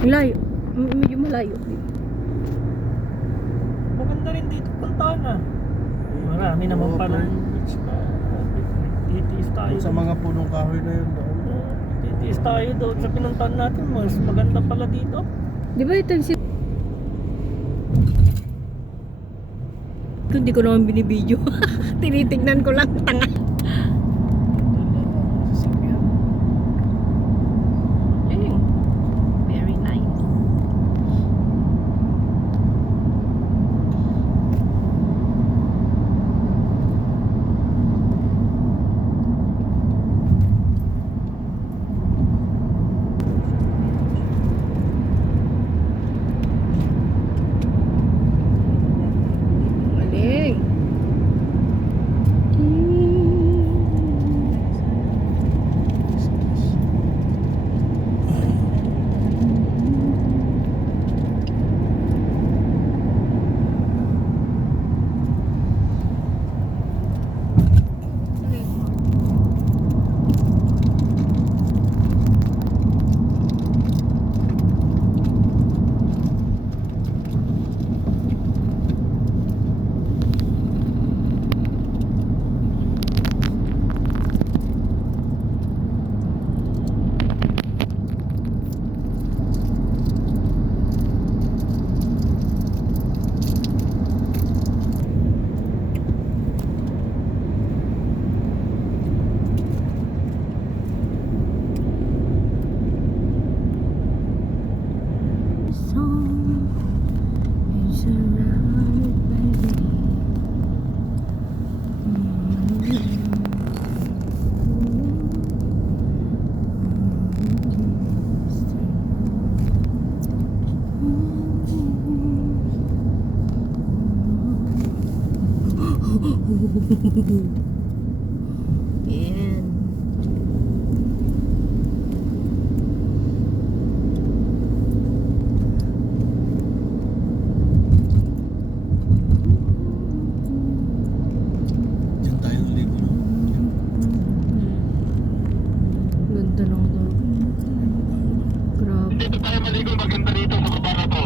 Layo. Medyo malayo din. Maganda rin dito puntahan ah. Marami naman Oo, pala. Titiis tayo. Sa mga punong kahoy na yun doon. Titiis tayo doon sa pinuntahan natin. Mas maganda pala dito. Di ba ito si... Hindi ko naman binibideo. Tinitignan ko lang. Tanga. Sasakyan. Very nice. Galing. Song is surrounded by Yan. Diyan tayo naligo, no? Ganda lang daw. Grabe. Dito tayo maligo, maganda dito sa baba na to.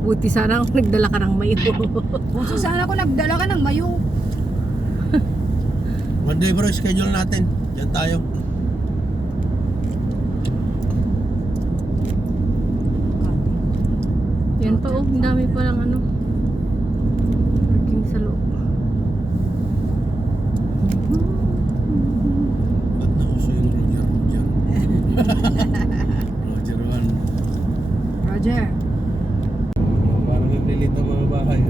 Buti sana kung nagdala ka ng mayo. Puso sana ako nagdala ka ng mayo. Monday bro, schedule natin. Diyan tayo. Yan pa oh, ang dami pa lang ano. Parking sa loob. Ba't nauso yung Roger? Roger 1. Roger. Parang naglilit ang mga bahay.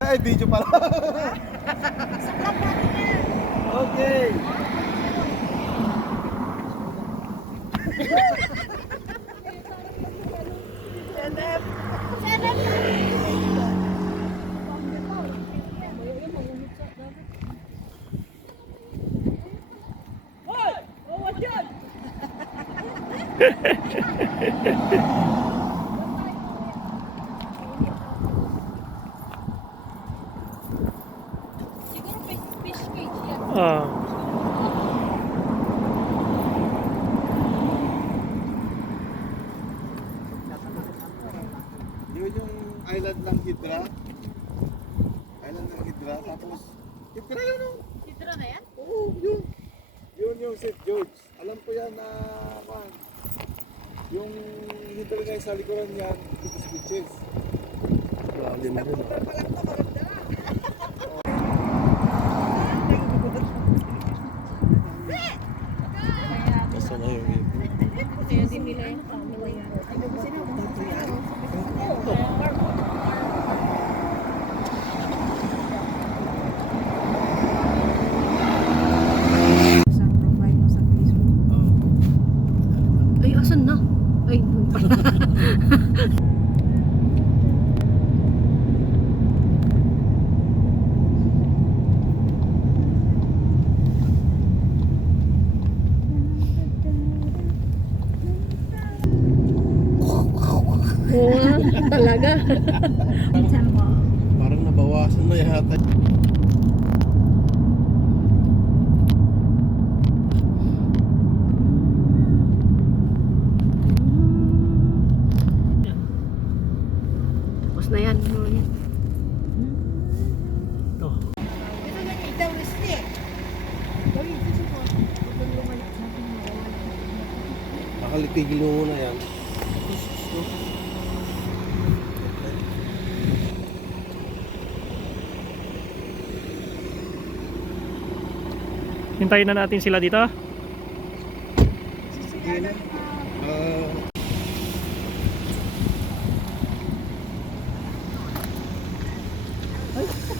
Ay, video pala. Okay. Ah. Yun yung island ng Hydra. Island ng Hydra. Tapos, Hydra yun oh. Hidra na yan? Oo, yun. Yun yung St. George. Alam ko yan na, man. Yung Hydra na sa likuran yan, British Beaches. Lalim na rin. Basta na yung Kaya din nila yung family yan. Sa profile mo sa Facebook. Ay, asan na? Ay, doon pala. Oo nga, talaga. Minsan po. Parang nabawasan na yata. Lord. Ito. Nakalitigil mo muna yan. Hintayin na natin sila dito.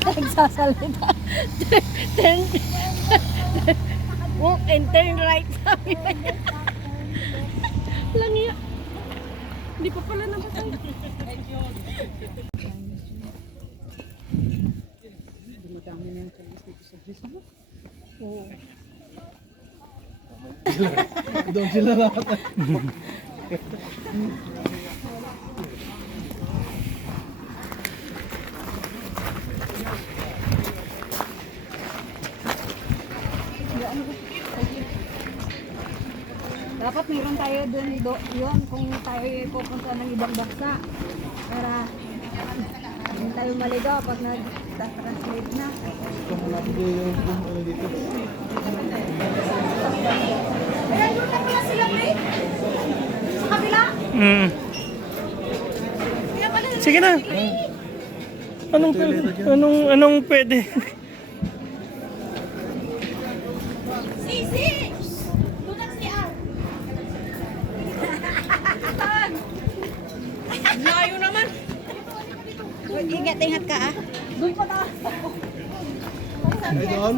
Nagsasalita. Turn. Walk and turn right. Sabi ba niya? Lang yan. Hindi pa pala napatay. Doon sila lahat. Dapat mayroon tayo dun yun kung tayo pupunta ng ibang bansa. Para hindi tayo maligaw pag nag-translate na. Ayan, doon na pala sila, May. Sa kabila. Kaya pala. Sige na. Anong pwede? Sisi! Doon ang CR. Layo naman. Ingat ka ah. Doon pa taas. Ay, doon?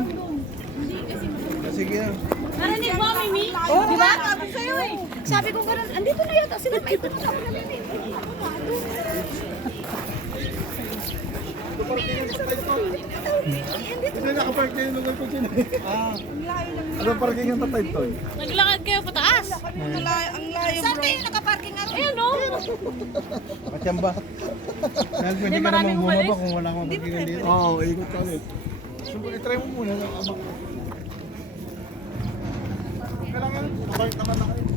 Sige na. Narinig mo, Mimi? Oh, Di ba? Sabi sa'yo eh. Sabi ko gano'n, andito na yata sila. May ito na sabi na Mimi. Hindi nakapark na yung lugar ko dyan. Ano parking yung tatay to? Naglakad kayo pataas. Ang layo, Saan kayo nakaparking nga? Ayan o. Matyamba. Dahil pwede ka naman bumaba kung wala kang parkingan dito. Oo, ikot ka ulit. So, itry mo muna. Kailangan, mapark naman na kayo.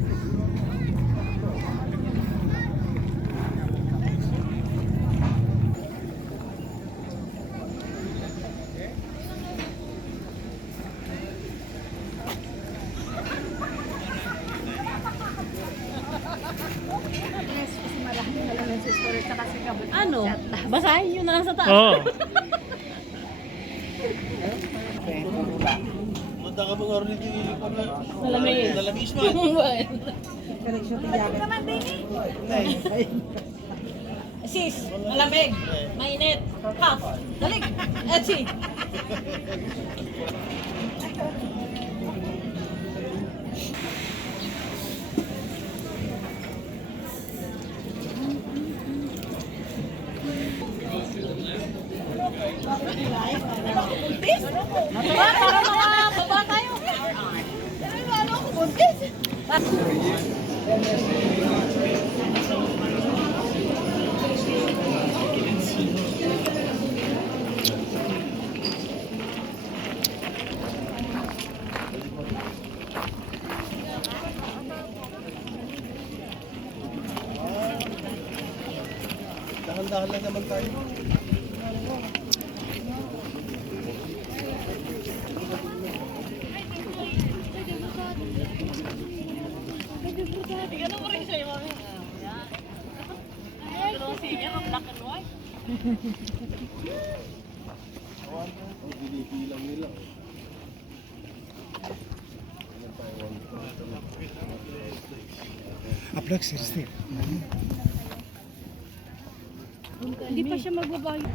Ano? Basahin yun na sa taas. Oo. Manda ka ba order yung Malamig. Nalamis mo. Sis, malamig. Mainit. Half. Dalik. Etsi. Diba? Para mga baba tayo. Ano ako buntis? Dahan-dahan lang naman tayo. Tignan mo rin siya, mami. Pero siya ang black and white. Dinihilang nila. Aplak, seriously. Hindi pa siya magbabayo.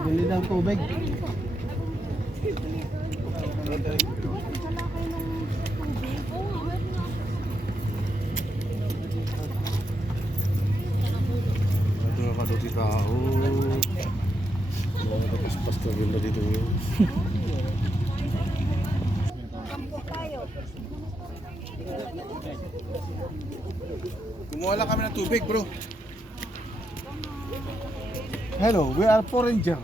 Bili ng tubig. Ito nga kaduti tao. Mga kapaspas ka ganda dito yun. Kumuha lang kami ng tubig, bro. Hello, we are foreigner.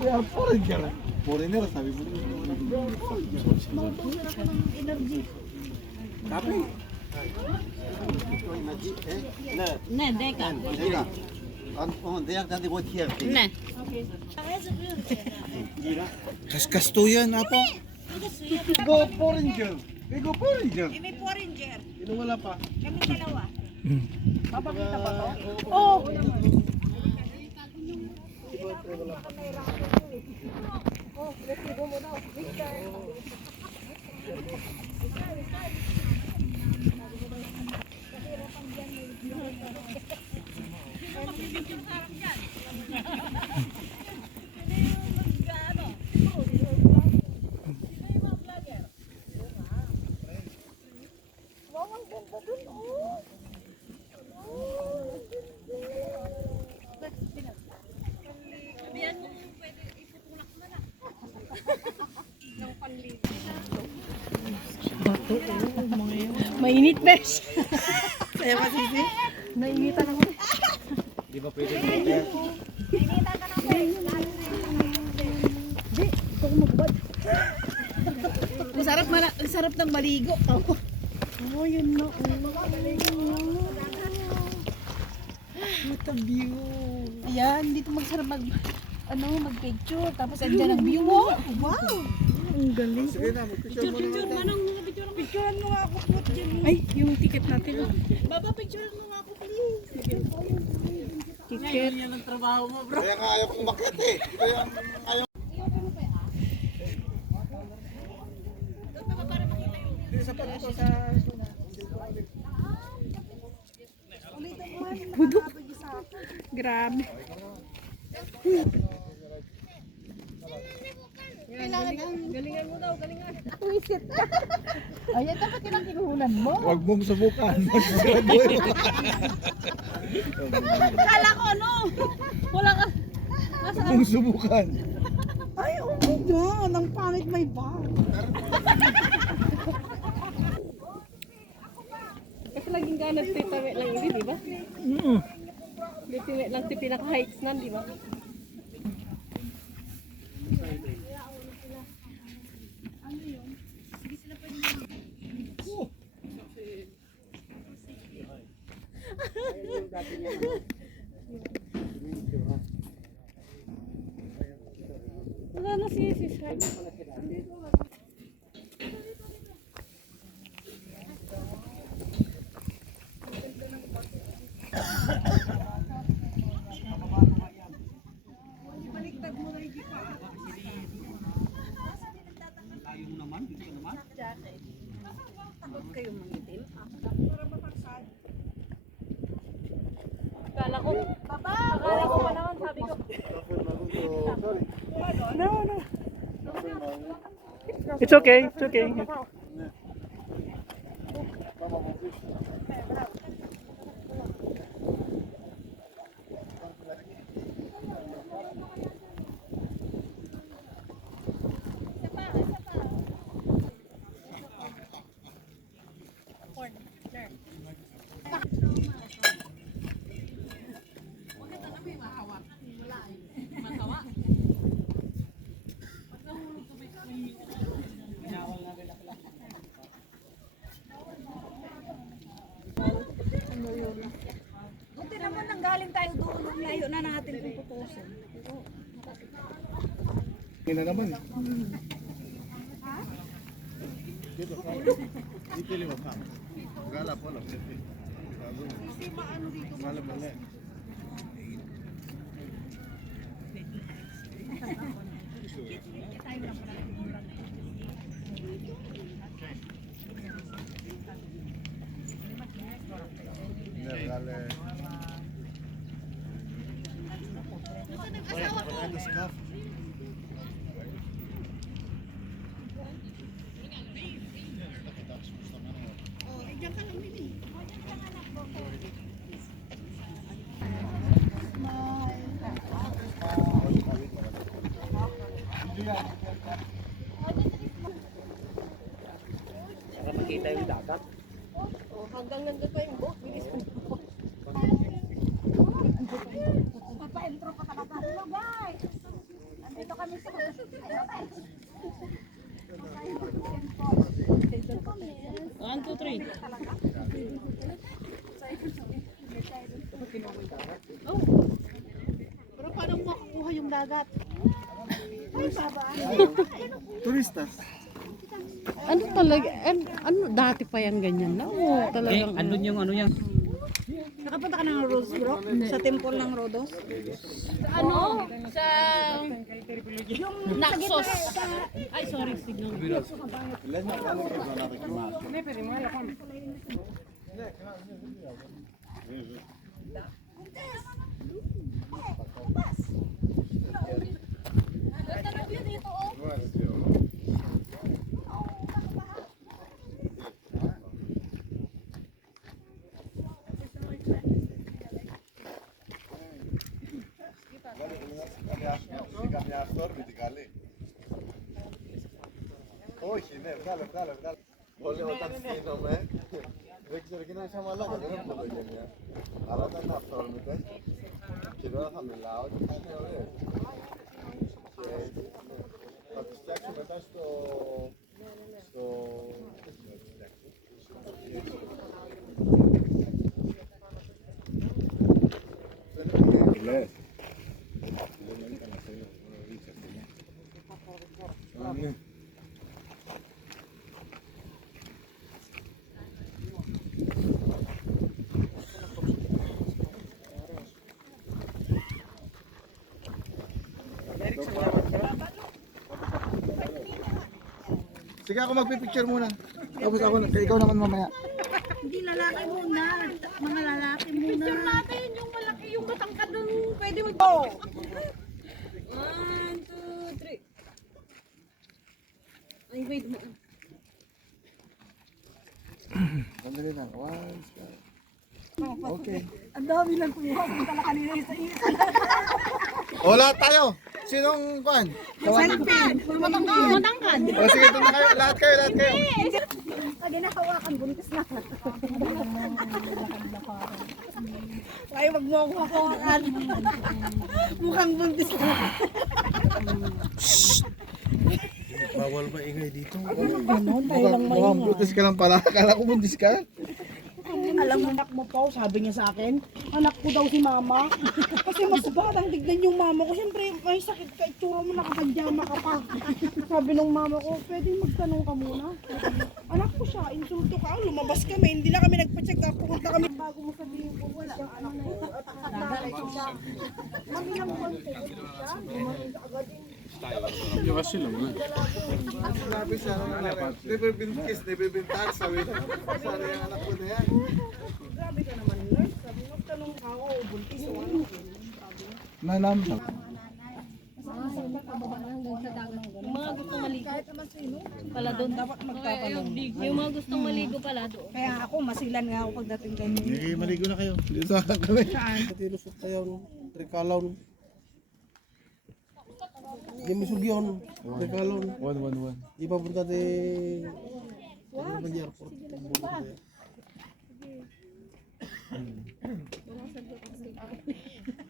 We are foreigner. Foreigner, sabi mo. Kape. Ne, deka. Ne. Kaskas to yan, apo. Go Porringer. Go Porringer. May foreigner. Sino wala pa? Kami dalawa. Papakita ba to? Oo. Bato, oh, mga yun. Mainit, besh. Kaya kasi nainitan ako. Di ba pwede dito? Di, ito ko magbad. Ang sarap ng maligo. Oh, yun na. What a view. Ayan, dito masarap mag-picture. Tapos andyan ang view mo. Wow! Ang galing. Sige na, mag-picture mo na. Picturean mo nga ako po dyan. Ay, yung ticket natin. Baba, picturean mo nga ako please. Ticket. Yan ang trabaho mo, bro. Kaya nga ayaw kong makit eh. Ito yung ayaw. Budok. Grabe. Galingan mo daw, galingan. Wisit ka. Ayan, dapat yun ang kinuhunan mo. Huwag mong subukan. Kala ko ano? Wala ka. Huwag mong subukan. Ay, oh my God. Ang pangit may bar. Kasi laging ganas tipawe lang hindi, di ba? Tipawe lang ti pinaka-heights nan, di ba? Wala na si Sai. Akala ko pa naman, sabi ko. No, no. It's okay, it's okay. Buti naman nanggaling tayo doon. Layo na natin kung pupusin. Hindi na naman. Dito ka. Dito lima pa. Gala po lang. Malam na lang. Para makita yung dagat. Oh, hanggang nandun pa yung boat. Bilis mo. Papa-intro pa talaga. Hello guys! Andito kami sa One, two, three. Oh. Pero paano mo makukuha yung dagat? Ay, baba. Turistas. Ano talaga? Ano dati pa yan ganyan na? Oo, talagang. Andun yung ano yan. Nakapunta ka ng Rhodes, bro? Sa temple ng Rhodos? Ano? Sa Naxos. Ay, sorry, signal. Καμιά στόρμη την καλή. Όχι, ναι, βγάλε. Όλοι όταν στείνομαι, δεν ξέρω, γίνανε σαν μαλάκα, δεν έχω πρωτογένεια. Αλλά όταν είναι αυθόρμητες, και τώρα θα μιλάω και θα είναι ωραίες. Και θα τις φτιάξω μετά στο... Λες. Sige, ako magpipicture muna. Tapos ako, ikaw naman mamaya. Hindi, lalaki muna. Mga lalaki muna. Picture natin yung malaki, yung matangkad doon. Pwede mo. Oh! 1, 2, 3. Ay, wait mo. Sandali lang. Once. Okay. Ang dami lang kuha. Punta na kanina sa iyo. O, lahat tayo. Sinong kwan? Matangkad. Matangkad. O, sige, doon na kayo. Lahat kayo. Pag nahawakan, buntis na. Ay, wag mo akong hawakan. Mukhang buntis na. Bawal maingay dito. Ganon, tayo lang Mukhang buntis ka lang pala. Akala ko buntis ka. Alam mo, anak mo po, sabi niya sa akin, anak ko daw si mama. Kasi mas batang tignan yung mama ko. Siyempre, may sakit ka, itsura mo, nakapadyama ka pa. Sabi nung mama ko, pwede magtanong ka muna. Anak ko siya, insulto ka. Lumabas kami, hindi na kami nagpa-check up. Pumunta kami bago mo sabihin ko, wala siyang anak ko. At nanay ko siya. Mami lang mo, siya. Gumaling ka agad din. Sabi siya, never been kissed, never been touched. Sabi yung anak ko na yan. Grabe ka naman, nurse. Sabi, magtanong ka ako, buntis o ano. Nanam. Yung mga gustong maligo pala doon. Dapat magtatanong. Yung mga gustong maligo pala doon. Kaya ako, masilan nga ako pagdating kay Nini. Sige, maligo na kayo. Dito sa kami. Tilusot tayo Trikalon. Di Misugyon, Trikalon. 111. Di pa punta di airport.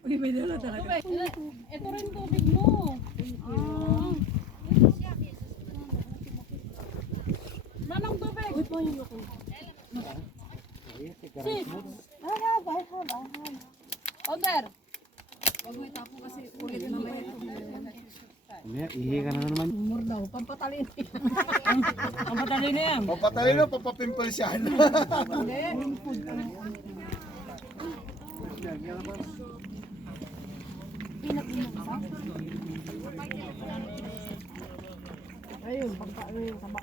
Uy, may dala talaga. Ito rin tubig mo. Manang tubig. Sis. Order. Ihi ka na naman. Pampatalin. Ang patali na yan. Papatay na, papapimple siya. Ayun, pagkaano yung taba.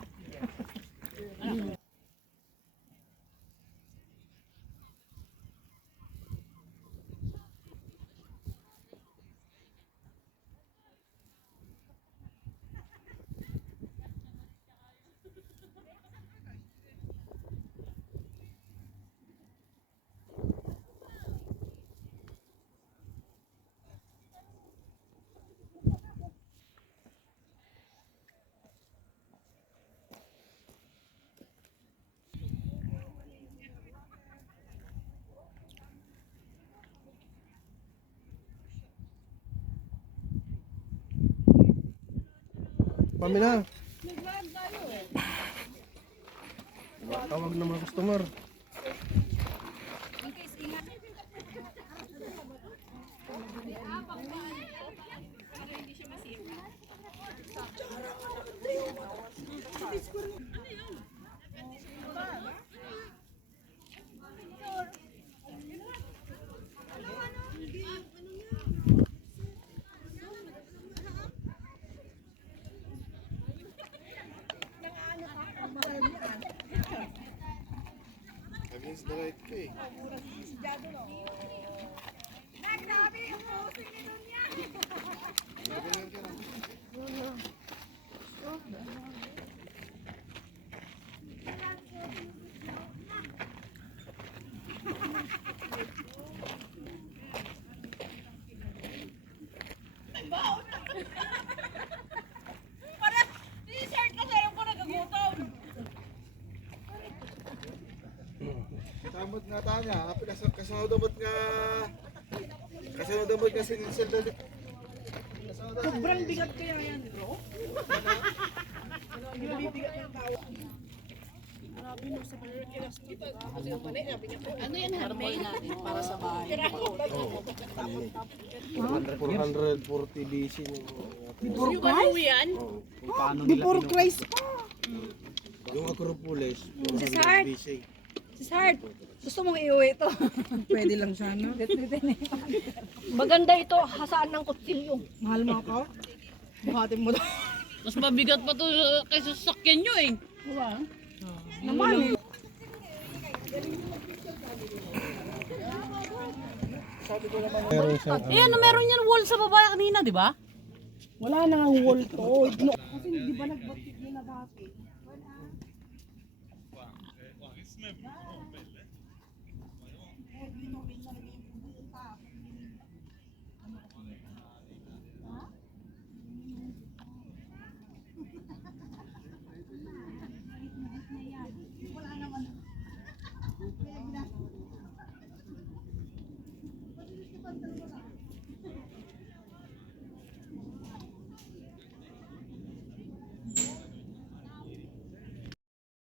Pamina. Tawag ng mga customer. Against the right ka eh. Ganyan ka na. Samot nga tanya, apa kasunod-umot nga sinisil dali. Sobrang bigat kaya yan, bro. Grabe bigat ng tao. Grabe mo sa Ano yan, Harvey? Para sa bahay. 440 BC yung Before Christ? yan? Before Christ pa. yung Acropolis, Cesar? 400 BC. Si Sart, gusto mong iuwi ito? Pwede lang sana. Maganda ito, hasaan ng kutsilyo. Mahal mo ako? Buhatin mo daw. Mas mabigat pa to kaysa sa sakyan nyo eh. Diba? Naman eh. Meron siya. Eh ano meron yan wall sa baba kanina, di ba? Wala na ang wall to. Kasi di ba nagbatik yun na dati?